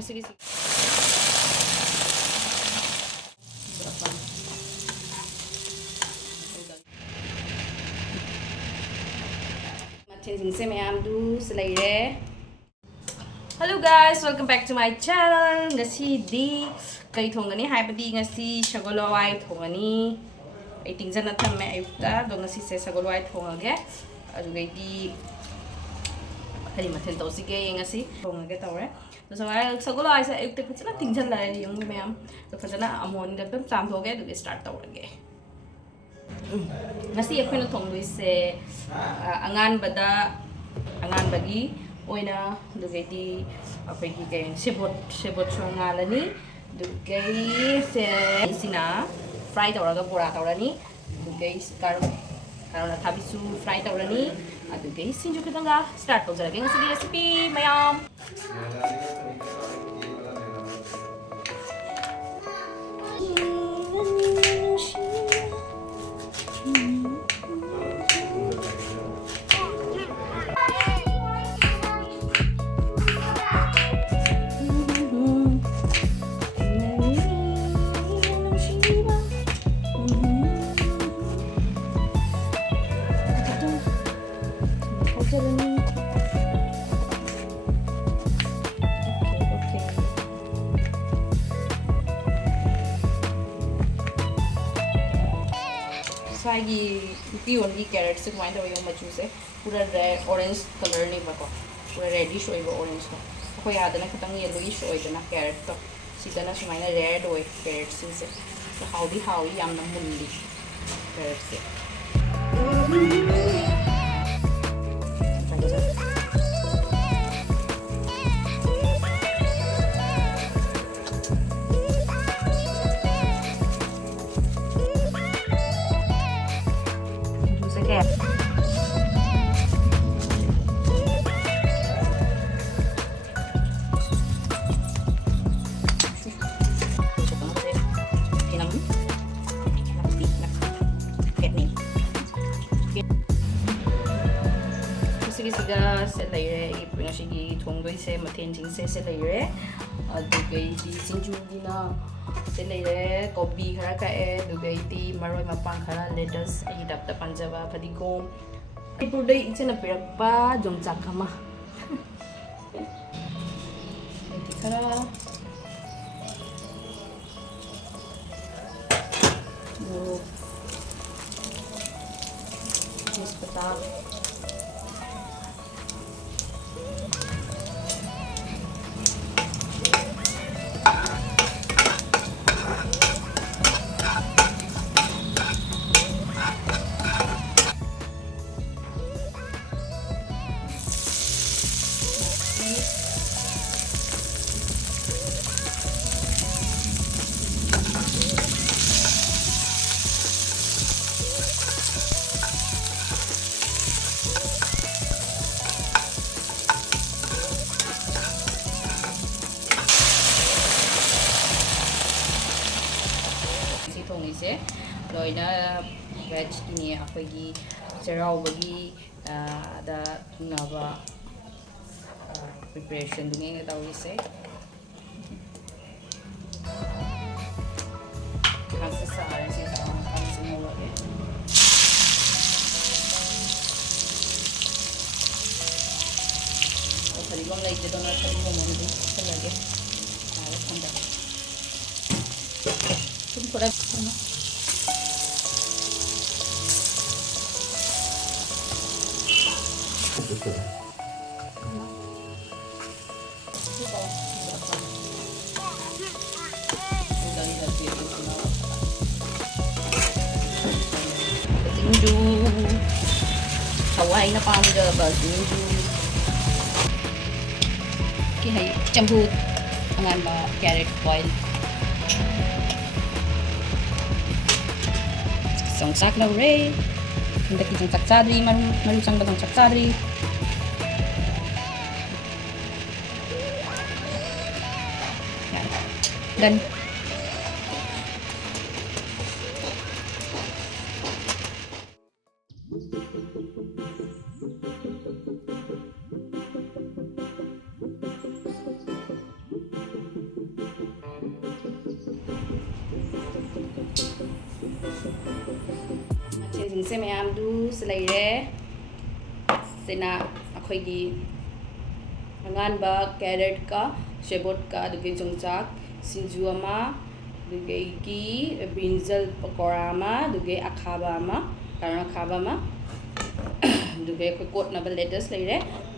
Sige, sige. Mathilingse mayamdu selaire. Hello guys, welcome back to my channel. Ngasi di kay thongani haibadi ngasi sagolawai thongani. Ai tingjan na thamme ayukta do ngasi se sagolawai thongage. Adugai di kari mathil tawsige ngasi thongage tawre. So sagolawai sa ayukta phachana tingjan la yung mayam. So phachana amon da tam tam thoge do start tawrage. Ngasi akhona thongdoi se angan bagi oina dugay apa gigay sebot ngalani dugay se sina fry tawraga bora tawrani dugay karo na thabisu fry tawrani dugay sinju kitanga start tawjarage ngasi recipe mayam Sagi only carrot se kumain daw yung machu se pura red orange color ni ba ko pura reddish oi ba orange ko ko yada na kitang yellowish oi na carrot to sida na sumain na red oi carrot se so hawi yam na mundi carrot se siga selaire ipunya sigi thongdoi se mathen jing se selaire adugai di sinju dina selaire kobi khara ka e dugai di maroi mapang khara lettuce ai dap ta panjaba padigom ipurdai ichena perakpa jongchak khama eti khara pata se loina veg ni akhoi cheiraobagi da nava preparation dungi na tawi se kasi sa akin si tawang kasi mo wala o sarigong like dito na sarigong mo hindi talaga ayos ang dami sumpa ano sinju Hawaii na pangga ba sinju kaya campur dengan carrot oil song sak lau re hindi kitang saksadri marusang batang saksadri dan ꯊꯣꯡꯅꯤꯡꯁꯦ ꯃꯌꯥꯝꯗꯨ ꯂꯩꯔꯦ ꯁꯤꯅ ꯑꯩꯈꯣꯏꯒꯤ ꯑꯉꯥꯟꯕ ꯀꯦꯔꯠꯀ ꯁꯦꯕꯣꯠꯀ ꯑꯗꯨꯒ ꯌꯣꯡꯆꯥꯛ ꯁꯤꯡꯖꯨ ꯑꯃ ꯑꯗꯨꯒꯤ brinjal ꯄꯀꯣꯔꯥ ꯑꯃ ꯑꯗꯨꯒ ꯑꯈꯥꯕ ꯑꯃ ꯀꯥꯔꯣꯠ ꯑꯈꯥꯕ ꯑꯃ ꯑꯗꯨꯒ ꯑꯩꯈꯣꯏ ꯀꯣꯠꯅꯕ ꯂꯦꯇꯁ ꯂꯩꯔꯦ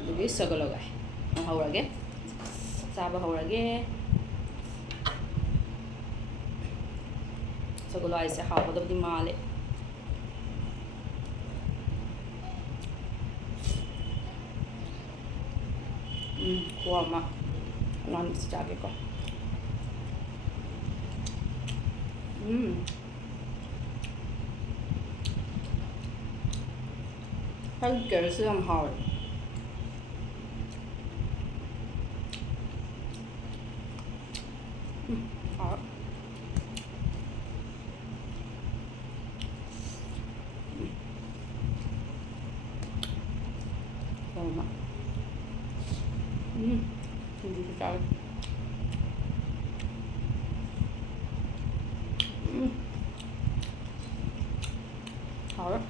ꯑꯗꯨꯒ ꯁꯒꯣꯜꯍꯋꯥꯏ ꯍꯧꯔꯒꯦ ꯆꯥꯕ ꯍꯧꯔꯒꯦ ꯁꯒꯣꯜꯍꯋꯥꯏꯁꯦ ꯍꯥꯎꯒꯗꯕꯗꯤ ꯃꯥꯜꯂꯦ ꯈꯨꯍꯥꯎ ꯑꯃ ꯑꯉꯥꯟꯕꯁꯤ ꯆꯥꯒꯦꯀꯣ ꯍꯥꯏꯗꯤ ꯀꯦꯔꯠꯁꯨ ꯌꯥꯝ ꯍꯥꯎꯋꯦ ꯍꯥꯎꯋꯦ ꯍꯥꯎꯃ ꯁꯤꯡꯖꯨꯁꯨ ꯆꯥꯒꯦ hảo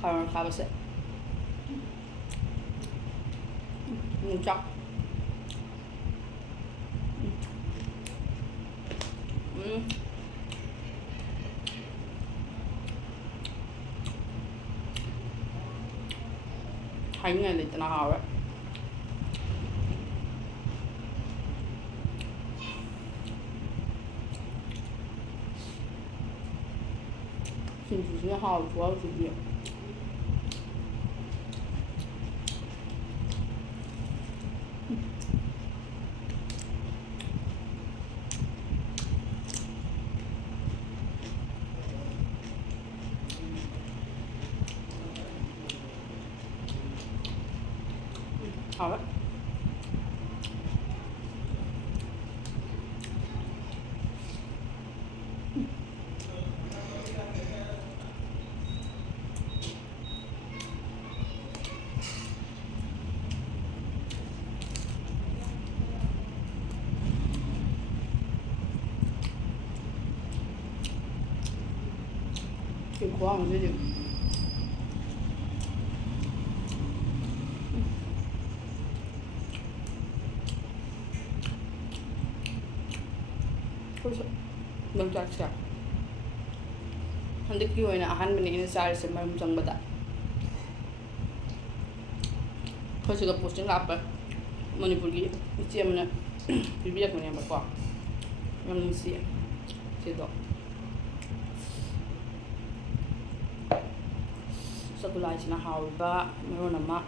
가을 가봤어요. 쫙. hành này thì nó hào đấy. 진짜 hào 좋아 진짜. hào đấy. Cái khoang cái gì 너무 짝짝 한데 기호에는 한분이 있는 쌀을 말음 정보다 거기가 보신 아빠 머니불기 있지 않으면 비비야 그냥 먹고 영무시 제도 서글라이지나 하울바 메로나마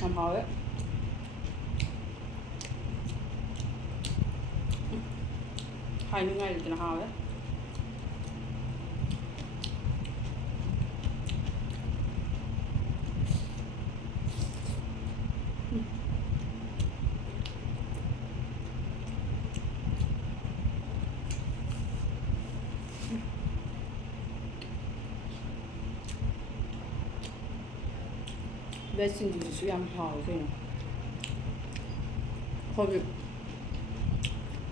Không hồi á. Hai mươi ngày thì nó hồi á. 레슨 주스 양 hào thế này thôi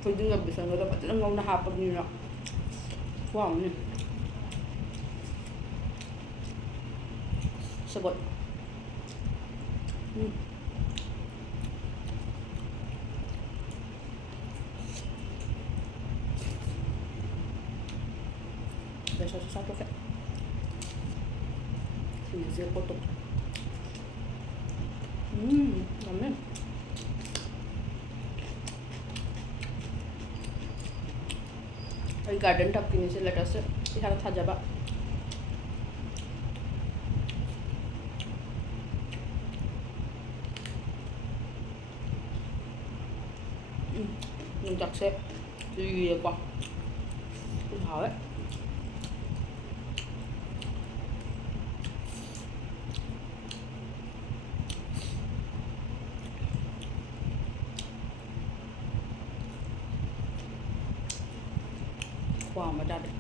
thôi đừng gặp bisa nggak dapat nggak udah hafal nih nak wow nih sebut biasa satu kayak ini sih potong 맞네. Garden टप के नीचे latus ये सारा था जबा Mình chặt xếp gì vậy con? Không hỏi. Wow, mà đã được.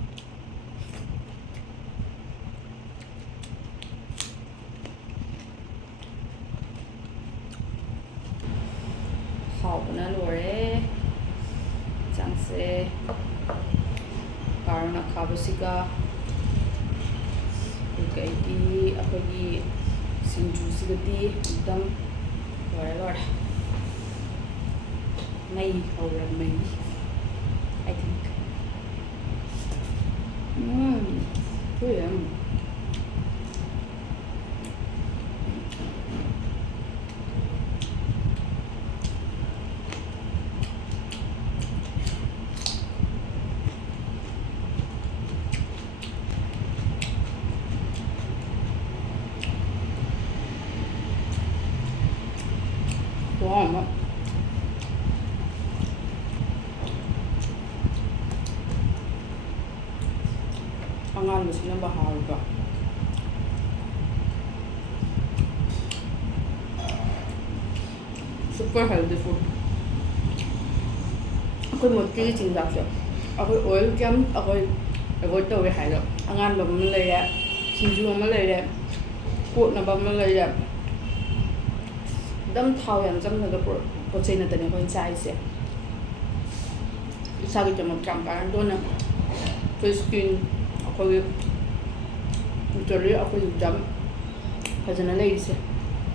하오나 노래 장세 가르나 카부시가 이게 아빠기 신주스가디 일단 노래 May or May, I think. Good. Wow. Angan sila bahaga. Super healthy food. Ako'y multi tindak siya. Ako'y oil jam, ako'y avoid tawag hayo. Angan ba malaya, sinju malaya, pot na ba malaya. Dam thao yan jam na po pochai na tani ko inside siya. Isa kita magkampan doon na face skin. Ako'y literally ako'y jam kasi na lady siya.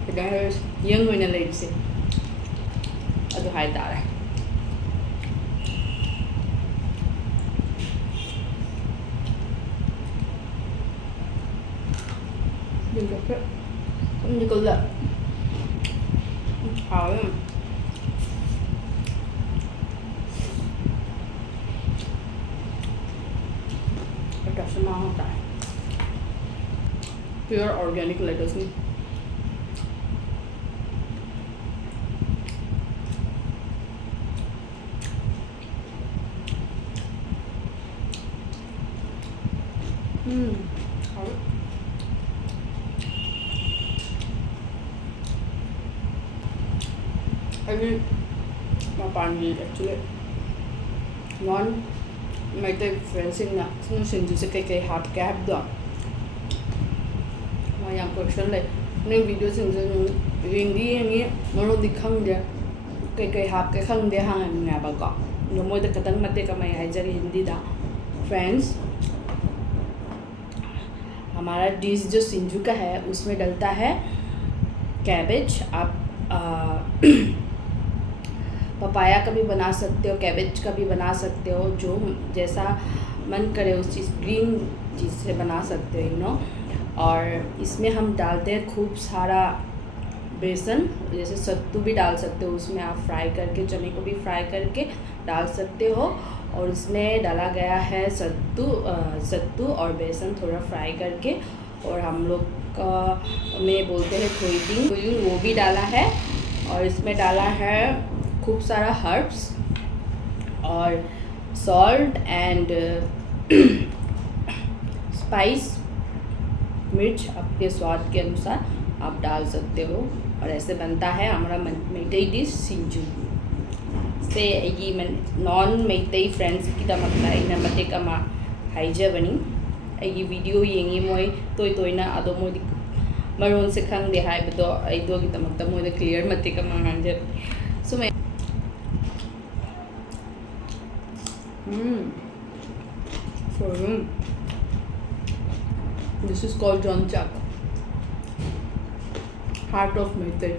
Kaya young na lady siya. Aduh hai tara. Đừng có cái cũng như con lợn. Hỏi It sẽ ngon tại pure organic lettuce. Ini mapan actually non may tay fencing na sino sinju sa kay hot cap do mayang question like neng video sinju ringi ngi maro dikhang de kay hot kay khang de hang nga ba ko no mo de katang mate ka may hajar Hindi da friends हमारा dish जो सिंजू का है उसमें डलता है cabbage आप papaya का भी बना सकते हो, कैबेज का भी बना सकते हो, जो जैसा मन करे उस चीज़ ग्रीन चीज़ से बना सकते हो, यू नो। और इसमें हम डालते हैं खूब सारा बेसन, जैसे सत्तू भी डाल सकते हो उसमें, आप फ्राई करके चने को भी फ्राई करके डाल सकते हो। और इसमें डाला गया है सत्तू और बेसन थोड़ा फ्राई करके, और हम लोग का में बोलते हैं खोई, वो भी डाला है। और इसमें डाला है खूब सारा हर्ब्स और सॉल्ट एंड स्पाइस, मिर्च अपने स्वाद के अनुसार आप डाल सकते हो। और ऐसे बनता है हमारा मैथई डिश सिंजू से। ये नॉन मैथई फ्रेंड्स की तमकना इन मते कमा हाइजबनी ये वीडियो येंगे मोय तोय तोयना अदो मोय मरोन से खंगदे हाइबदो अइदो की तमकता मोय क्लियर मते कमा हांजे सो मैं for him. This is called John Chuck, heart of Meithei.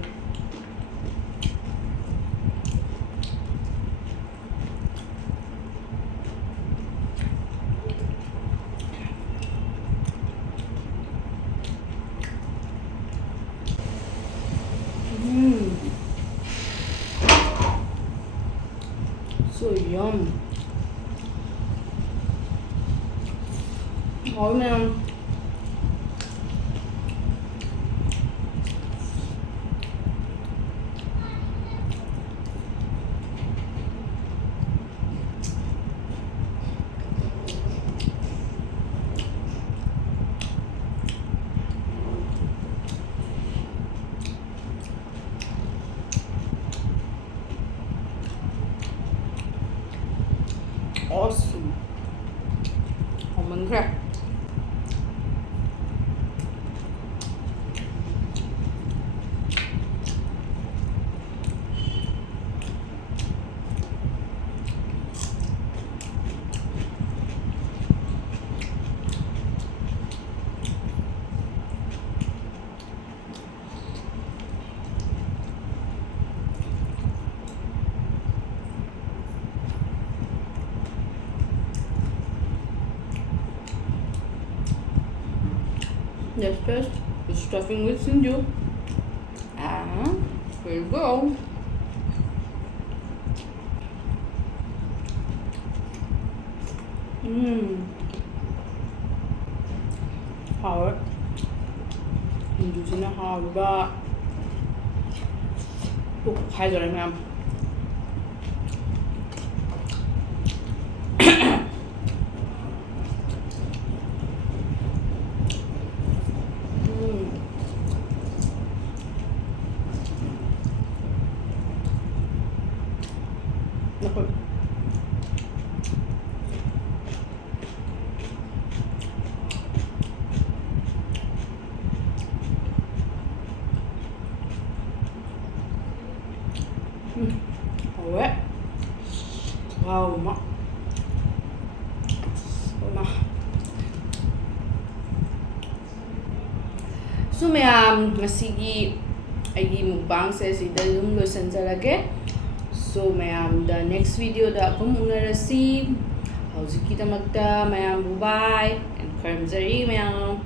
So yum. और मैं awesome. Almond crack. Let's test the stuffing with sinju. And here you go. Hot. Sinju's hot, but look, hi, sorry, ma'am. Naku. Alright. Wow, mak. So mayam ngasigi aigi mukbang se sida yung losanjarage. So mayam the next video da kum unarasi. Howziki tamakta mayam bye and karamzari mayam.